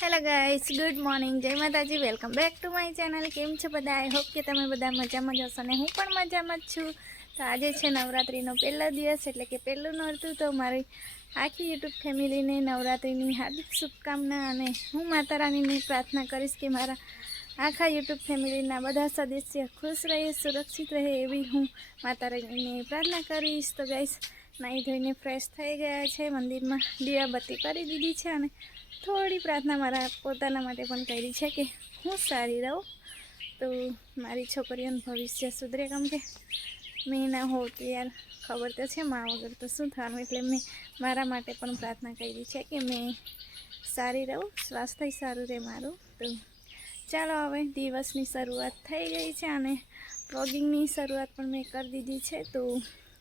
Hello guys, good morning, જય માતાજી, welcome back to my channel. કેમ છો બધા? આઈ હોપ કે તમે બધા મજામાં જ હશો ને હું પણ મજામાં જ છું. તો આજે છે નવરાત્રિનો પહેલો દિવસ, એટલે કે પહેલું નોરતું. તો મારી આખી યુટ્યુબ ફેમિલીને નવરાત્રિની હાર્દિક શુભકામના, અને હું માતા રાણીની પ્રાર્થના કરીશ કે મારા આખા યુટ્યુબ ફેમિલીના બધા સદસ્ય ખુશ રહે, સુરક્ષિત રહે, એવી હું માતા રાણીને પ્રાર્થના કરીશ. તો ગાઈસ, નાહી ધોઈને ફ્રેશ થઈ ગયા છે, મંદિરમાં દીવાબત્તી કરી દીધી છે, અને થોડી પ્રાર્થના મારા પોતાના માટે પણ કરી છે કે હું સારી રહું, તો મારી છોકરીઓનું ભવિષ્ય સુધરે. કેમ કે મેં ના હોઉં તો યાર ખબર તો છે મા વગર તો શું થવાનું, એટલે મેં મારા માટે પણ પ્રાર્થના કરી છે કે મેં સારી રહું, સ્વાસ્થ્ય સારું રહે મારું. તો ચાલો, હવે દિવસની શરૂઆત થઈ ગઈ છે, અને વ્લોગિંગની શરૂઆત પણ મેં કરી દીધી છે. તો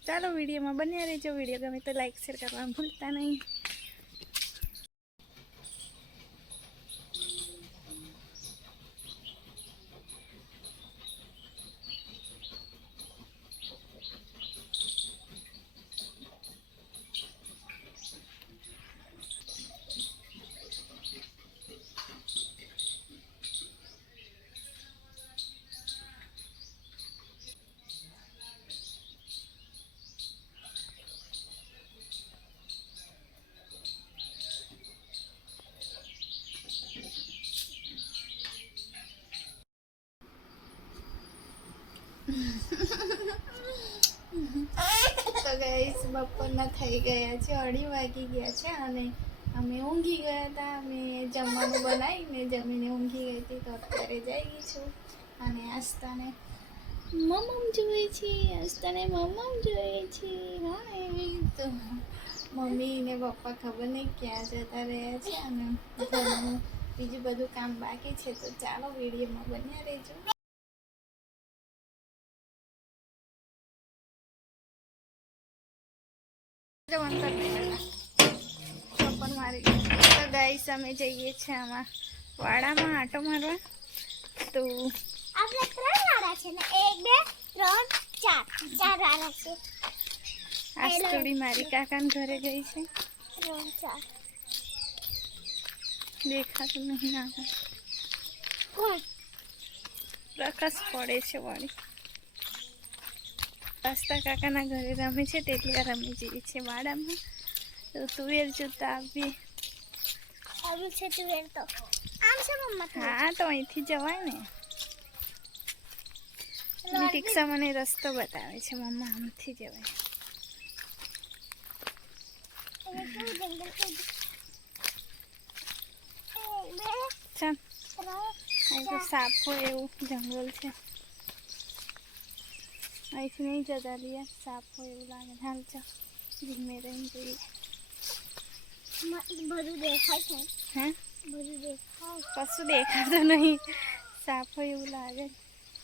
ચાલો, વિડીયોમાં બન્યા રહેજો. વિડીયો ગમે તો લાઈક શેર કરવાનું ભૂલતા નહીં. તો ગાઈસ, બપોરના થઈ ગયા છે, 2:30 વાગી ગયા છે, અને અમે ઊંઘી ગયા હતા. અમે જમવાનું બનાવીને જમીને ઊંઘી ગઈ હતી. તો અત્યારે જઈ છું, અને આસ્તાને મમ્મ જોઈએ છે, આસ્તાને મમ્મ જોઈએ છે. હા, તો મમ્મી ને પપ્પા ખબર નહીં ક્યાં જતા રહ્યા છે, અને ઘરનું બીજું બધું કામ બાકી છે. તો ચાલો, વિડીયોમાં બન્યા રહેજો. તો ગાઈસ, અમે જઈએ છીએ આમાં વાડામાં આંટો મારવા. તો આપણે 3 વાડા છે ને, 1 2 3 4 વાડા છે. આ સ્ટોડી મારી કાકાના ઘરે ગઈ છે. 3 4 દેખાતું નહીં ના કોણ પ્રકાશ પડે છે વાળી. પાસ્તા કાકાના ઘરે રમે છે, તેટલી વાર રમી જઈએ છીએ વાડામાં. તો તુવેર જોતા આવીએ. આવું છે તુવેર તો આમ છે મમ્મા. હા, તો અહીંથી જવાય ને. ટીક્ષા મને રસ્તો બતાવે છે મમ્મા, આમથી જવાય. ચાલ, અહીં તો સાપ હોય એવું જંગલ છે. અહીંથી નહીં જતા રહ્યા, સાપ હોય એવું લાગે. હાલ ચાલ, ધીમે રહીને જઈએ. બધું દેખાય છે. હે, બધું દેખાય. કશું દેખાતું નહીં, સાપ હોય એવું લાગે.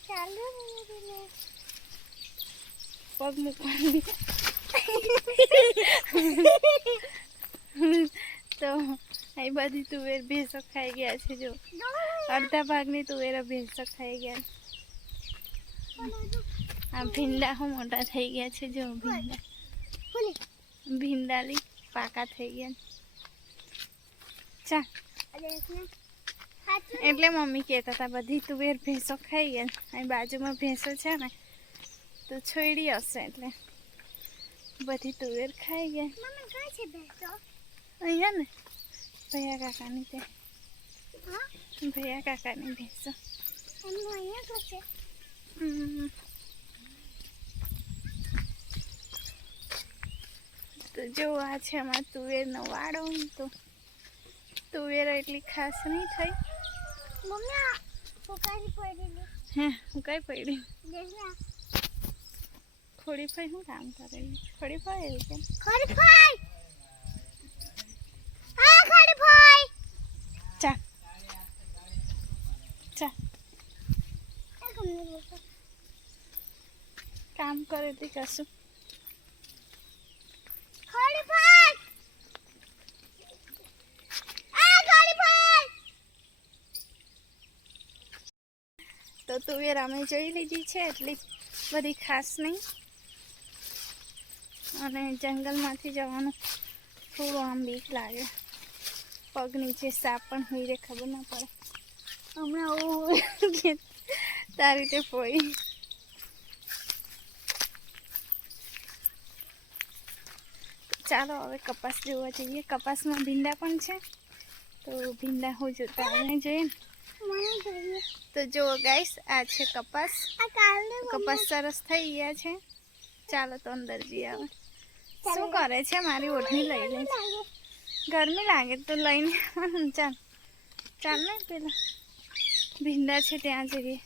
ચાલો પગ મૂકવાની. તો અહીં બધી તુવેર ભેંસો ખાઈ ગયા છે. જો અડધા ભાગની તુવેરો ભેંસો ખાઈ ગયા. આ ભીંડા હું મોટા થઈ ગયા છે. જો ભીંડાલી પાકા થઈ ગયા. ચાલ, એટલે મમ્મી કહેતા હતા બધી તુવેર ભેંસો ખાઈ ગયા. અહીં બાજુમાં ભેંસો છે ને, તો છોડી હશે, એટલે બધી તુવેર ખાઈ ગયા. અહીંયા ને ભૈયા કાકાની તે ભૈયા કાકાની ભેંસો. તો જો આ છે અમારા તુવેરનો વાડો. તો તુવેર એટલી ખાસ નહીં થઈ. હે, હું કઈ પડી ખોડી ફાઈ શું કામ કરેલી? ખોડી ફાઈ એવું કેમ? ચાલ ચાલ, કામ કરે તે કશું. તો તુવેર અમે જોઈ લીધી છે, એટલી બધી ખાસ નહીં. અને જંગલમાંથી જવાનું થોડું આમ બીક લાગે. પગ નીચે સાપ પણ હોય રે ખબર ના પડે. હમણાં તારી રીતે પોઈ ચાલો હવે કપાસ જોવા જઈએ. કપાસમાં ભીંડા પણ છે, તો ભીંડા હું જોતા આવને જોઈએ ને. તો જુઓ ગાઈસ, આ છે કપાસ. કપાસ સરસ થઈ ગયા છે. ચાલો તો અંદર જઈએ. હવે શું કરે છે? મારી ઓઢણી લઈ લે. ગરમી લાગે તો લઈને ચાલ ચાલ ને પેલા ભીંડા છે ત્યાં જઈએ.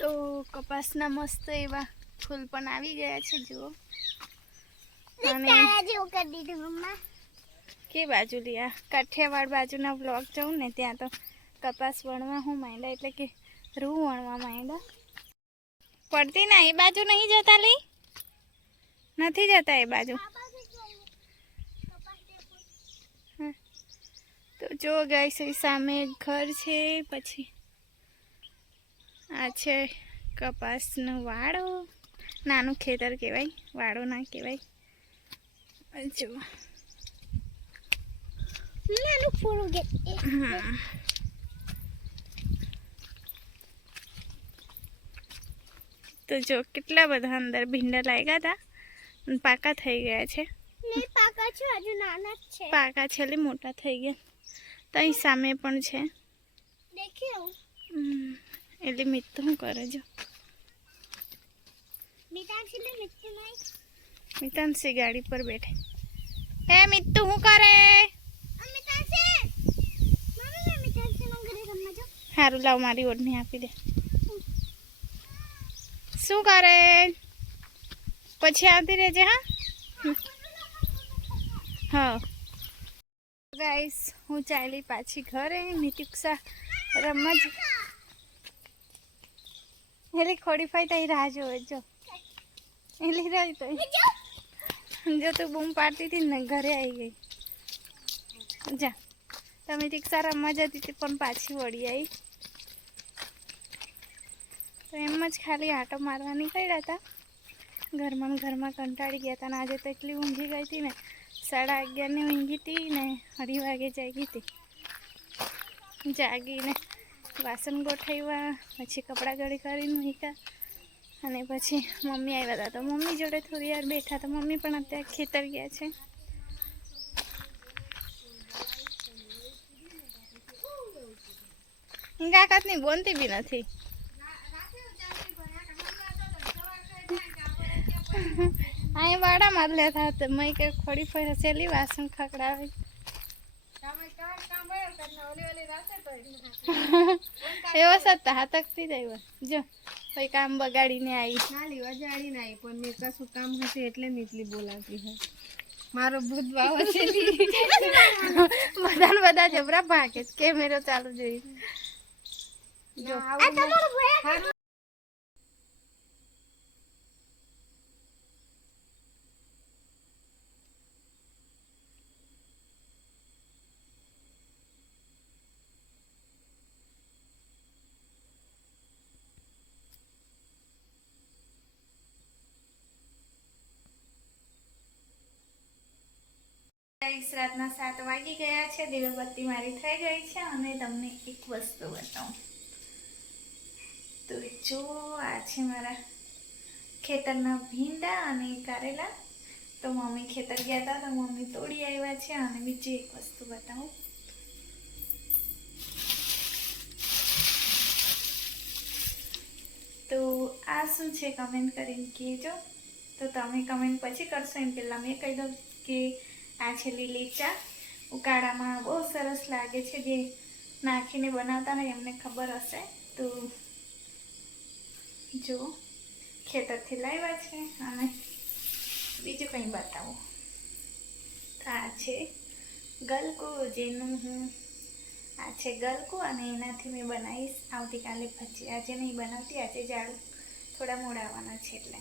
તો કપાસના મસ્ત એવા ફૂલ પણ આવી ગયા છે જુઓ. અને કે બાજુ લિયા કાઠિયાવાડ બાજુના બ્લોગ જોઉં ને ત્યાં તો કપાસ વણવા હું માંડ્યા, એટલે કે રૂ વણવા માંડ્યા. પડતી ના એ બાજુ નહીં જતા લઈ નથી જતા એ બાજુ. તો જો ગાઈસ સામે ઘર છે, પછી આ છે કપાસનો વાડો. નાનું ખેતર કહેવાય, વાડો ના કહેવાય. જો તો જો કેટલા બધા અંદર ભીંડા લાગ્યા હતા, પાકા થઈ ગયા છે. પાકા છે એટલે મોટા થઈ ગયા. તો અહીં સામે પણ છે. એટલે મીઠું શું કરે જો મિતાંશી ગાડી પર બેઠે. હે મિત્તુ શું કરે? સારું લાવ મારી ઓઢણી આપી દે. શું કરે? પછી આવતી રહેજે. હા ગાઈસ, હું ચાલી પાછી ઘરે. નિતિક્ષા રમવા જ એટલે ખોડીફાઈ તઈ રાહ જોવે જો. એટલે રહી તો જો તું બૂમ પાડતી હતી ને ઘરે આવી ગઈ. જા તમે રિક્ષા રમવા જતી હતી પણ પાછી વળી આવી. તો એમ જ ખાલી આંટો મારવા નીકળ્યા હતા. ઘરમાં કંટાળી ગયા હતા. ને આજે તો એટલી ઊંઘી ગઈ હતી ને, 11:30ની ઊંઘી હતી ને 2:30 વાગે જાગી હતી. જાગીને વાસણ ગોઠવ્યા, પછી કપડાં ગળી કરીને મૂક્યા, અને પછી મમ્મી આવ્યા હતા. તો મમ્મી જોડે થોડી વાર બેઠા. તો મમ્મી પણ અત્યારે ખેતર ગયા છે. કાકાતની બોનતી બી નથી. અહીં વાડા માર લેતા હતા. મેં કે ખોડી ફસેલી વાસણ ખકડાવે. એવો સત્તા હાથકતી જાય જો કોઈ કામ બગાડીને આવી. પણ મેં કશું કામ હશે એટલે નીચલી બોલાવતી હોય. મારો ભૂત ભાવ છે. બધા જબરા ભાગે. કેમેરો ચાલુ જોઈ જો. રાતના 7 વાગી ગયા છે. દીવાબત્તી મારી થઈ ગઈ છે. અને તમને એક વસ્તુ બતાવું. તો જો આ છે મારા ખેતરના ભીંડા અને કારેલા. તો મમ્મી ખેતર ગયા હતા તો મમ્મી તોડી આવ્યા છે. અને બીજી એક વસ્તુ બતાવું. તો આ શું છે કમેન્ટ કરીને કહેજો. તો તમે કમેન્ટ પછી કરશો એમ પહેલાં મેં કહી દઉં કે આ છે લીલી ચા. ઉકાળામાં બહુ સરસ લાગે છે. જે નાખીને બનાવતા હોય એમને ખબર હશે. તો જો ખેતરથી લાવ્યા છે. અને બીજું કંઈ બતાવું. આ છે ગલકું, જેનું આ છે ગલકું, અને એનાથી મેં બનાવીશ આવતીકાલે ભજીયા. આજે નહીં બનાવતી, આજે જાડું થોડા મોડા આવવાના છે એટલે.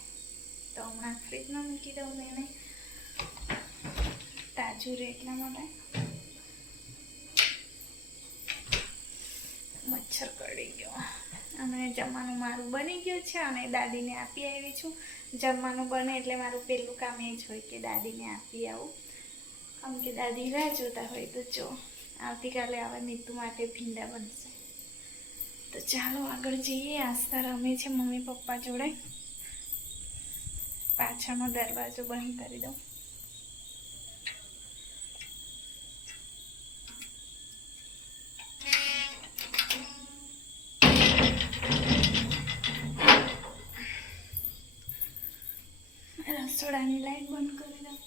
તો હમણાં ફ્રીજમાં મૂકી દઉં મેં એને તાજું રહે એટલા માટે. મચ્છર કરડી ગયો. અને જમવાનું મારું બની ગયું છે અને દાદીને આપી આવી છું. જમવાનું બને એટલે મારું પહેલું કામ એ જ હોય કે દાદીને આપી આવું, કેમ કે દાદી રાહ જોતા હોય. તો જો આવતીકાલે આવા નીતુ માટે ભીંડા બનશે. તો ચાલો આગળ જઈએ. આસ્થા રમે છે મમ્મી પપ્પા જોડે. પાછળનો દરવાજો બંધ કરી દઉં. રસોડાની લાઈટ બંધ કરી દઉં,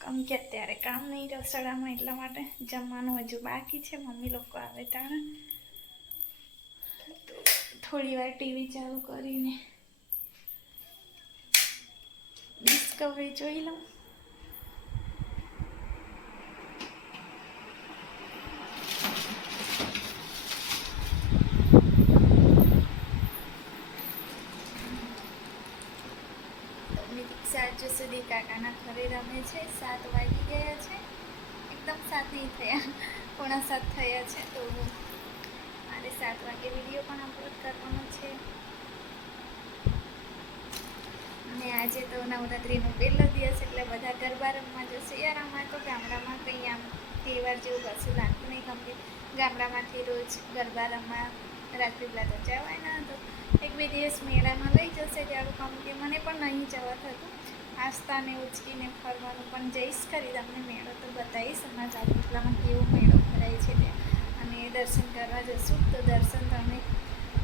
કેમ કે અત્યારે કામ નહીં રસોડામાં, એટલા માટે. જમવાનું હજુ બાકી છે, મમ્મી લોકો આવે ત્યારે. તો થોડી વાર ટીવી ચાલુ કરીને ડિસ્કવરી જોઈ લઉં. સાંજ સુધી કાકાના ઘરે રમે છે. 7 વાગી ગયા છે, એકદમ 7 નહીં થયા, 6:45 થયા છે. તો મારે 7 વાગે વિડીયો પણ અપલોડ કરવાનો છે. અને આજે તો નવરાત્રિનો પહેલો દિવસ, એટલે બધા ગરબા રમવા જશે. યાર અમારે તો ગામડામાં કંઈ આમ તહેવાર જેવું કશું લાગતું નહીં, કેમ કે ગામડામાંથી રોજ ગરબા રમવા રાત્રિપલા તો જવાય ના. તો 1-2 દિવસ મેળામાં લઈ જશે જાડું, કેમ કે મને પણ નહીં જવા થતું. આસ્થાને ઉચકીને ફરવાનું, પણ જઈશ ખરી, તમને મેળો તો બતાવીશ. અમારા રાત્રિપલામાં કેવો મેળો ભરાય છે ત્યાં, અને દર્શન કરવા જશું. તો દર્શન તમે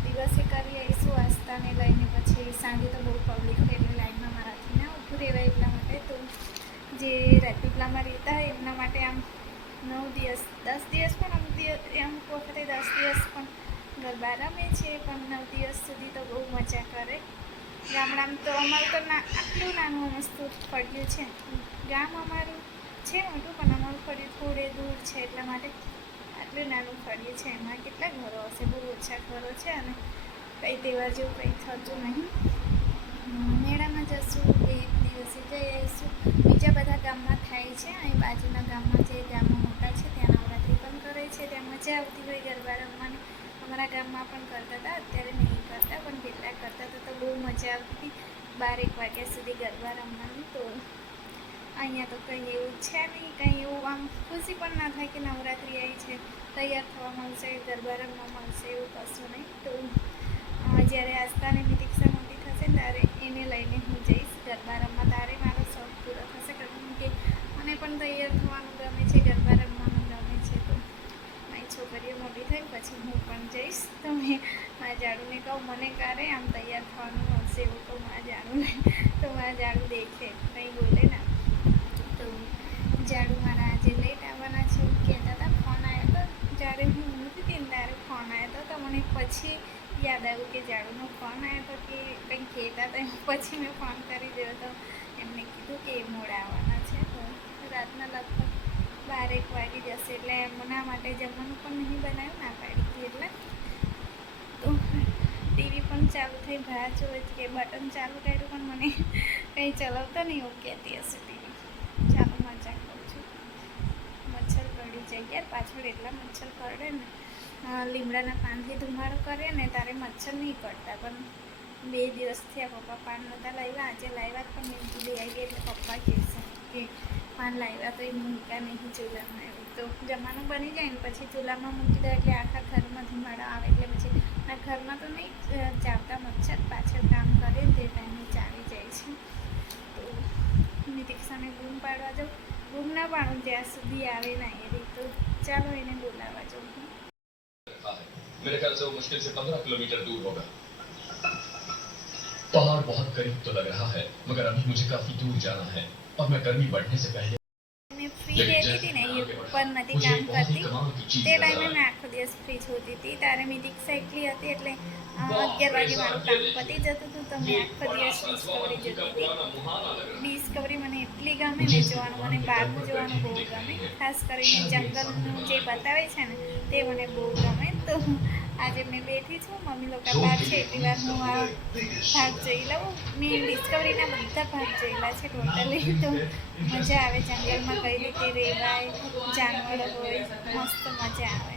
દિવસે કરી આવીશું આસ્થાને લઈને. પછી સાંજે તો બહુ પબ્લિક હોય એટલે લાઈનમાં મારાથી ના ઊભું રહેવાય, એટલા માટે. તો જે રાજપીપળામાં રહેતા હોય એમના માટે આમ 9 દિવસ 10 દિવસ પણ અમુક વખતે 10 દિવસ પણ ગરબા રમે છે. પણ 9 દિવસ સુધી તો બહુ મજા કરે. ગામડામાં તો અમારું તો આટલું નાનું મસ્તું ફળિયું છે. ગામ અમારું છે મોટું, પણ અમારું ફળિયું થોડે દૂર છે, એટલા માટે આટલું નાનું ફળિયું છે. એમાં કેટલા ઘરો હશે, બહુ ઓછા ઘરો છે, અને કંઈ તહેવાર જેવું કંઈ થતું નહીં. મેળામાં જશું, 1 દિવસે જઈ આવીશું. બીજા બધા ગામમાં થાય છે. અહીં બાજુના ગામમાં, જે ગામો મોટા છે ત્યાં નવરાત્રિ પણ કરે છે. ત્યાં મજા આવતી હોય ગરબા રમવાની. અમારા ગામમાં પણ કરતા હતા, અત્યારે નહીં કરતા, પણ પહેલાં કરતા હતા. તો બહુ મજા આવતી હતી 12-1 વાગ્યા સુધી ગરબા રમવાની. તો અહીંયા તો કંઈ એવું છે નહીં, કંઈ એવું આમ ખુશી પણ ના થાય કે નવરાત્રિ આવી છે, તૈયાર થવા મળશે, ગરબા રમવા મળશે, એવું કશું નહીં. તો જ્યારે આસ્થાને મિતિક્ષા મોટી થશે ત્યારે એને લઈને હું જઈશ ગરબા રમવા. ત્યારે મારો શોખ પૂરો થશે, કારણ કે મને પણ તૈયાર થવાનું ગમે છે, ગરબા રમવાનું ગમે છે. તો મારી છોકરીઓ મોટી થઈ પછી હું પણ જઈશ. તો મેં મારા જાડુને કહું, મને ક્યારે આમ તૈયાર થવાનું મળશે એવું કહું મારા જાડુને. તો મારા જાડુ દેખે, કંઈ બોલે ના. તો જાડુ મારા આજે લેટ આવવાના છે એવું કહેતા હતા. ફોન આવ્યો હતો જ્યારે હું નહોતી હતી ત્યારે, ફોન આવ્યો હતો. તો મને પછી યાદ આવ્યું કે જાડુનો ફોન આવ્યો હતો કે કંઈક કહેતા હતા. પછી મેં ફોન કરી દીધો તો એમને કીધું કે એ મોડા આવવાના છે. તો રાતના લગભગ 12-1 વાગી જશે, એટલે એમના માટે જમવાનું પણ નહીં બનાવ્યું, ના પાડી હતી. એટલે તો ટીવી પણ ચાલુ થઈ, બહાર જોવે કે બટન ચાલુ કર્યું, પણ મને કંઈ ચલાવતા નહીં એવું કહેતી હશે ટીવી. ચાલો મજાક કરું છું. મચ્છર કરડી જાય યાર પાછળ, એટલા મચ્છર કરડે ને. લીમડાના પાનથી ધુમાડો કરે ને ત્યારે મચ્છર નહીં કરતા, પણ 2 દિવસ થયા પપ્પા પાન નહોતા લાવ્યા. આજે લાવ્યા, પણ મેં ભૂલી આવી એટલે પપ્પા કહેશે કે પાન લાવ્યા તો એ મૂક્યા નહીં ચૂલામાં. એવું તો જમવાનું બની જાય ને પછી ચૂલામાં મૂકી દો એટલે આખા ઘરમાં ધુમાડો આવે. એટલે પછી આ ઘરમાં તો નહીં ચાવતા મચ્છર, પાછળ કામ કરે તે ટાઈમે ચાવી જાય છે. તો નિતિક્ષાને બૂમ પાડવા જાઉં, બૂમ ના પાડું જ્યાં સુધી આવે ના એ રીત. તો ચાલો એને બોલાવવા જાઉં. मेरे ख्याल से वो मुश्किल से 15 किलोमीटर दूर होगा। पहाड़ बहुत करीब तो लग रहा है, मगर अभी मुझे काफी दूर जाना है और मैं गर्मी बढ़ने से पहले मैं फ्री रहती थी ने, ये ઉપર નથી કામ કરતી તે ટાઈમે મેં આખો દિવસ ફ્રી જ હોતી હતી. ત્યારે મેં દીક્ષા એકલી હતી એટલે 11 વાગે મારું કામ પતી જતું હતું. તો મેં આખો દિવસ ડિસ્કવરી જોતી હતી. ડિસ્કવરી મને એટલી ગમે ને જોવાનું, મને બહારનું જોવાનું બહુ ગમે. ખાસ કરીને જંગલનું જે બતાવે છે ને તે મને બહુ ગમે. તો આજે મેં બેઠી છું, મમ્મી લોકો બહાર છે, એટલી વાર હું આ ભાગ જોઈ લઉં. મેં ડિસ્કવરીના બધા ભાગ જોયેલા છે ટોટલી. તો મજા આવે જંગલમાં, કઈ રીતે રહેવાય, જાનવરો હોય, મસ્ત મજા આવે.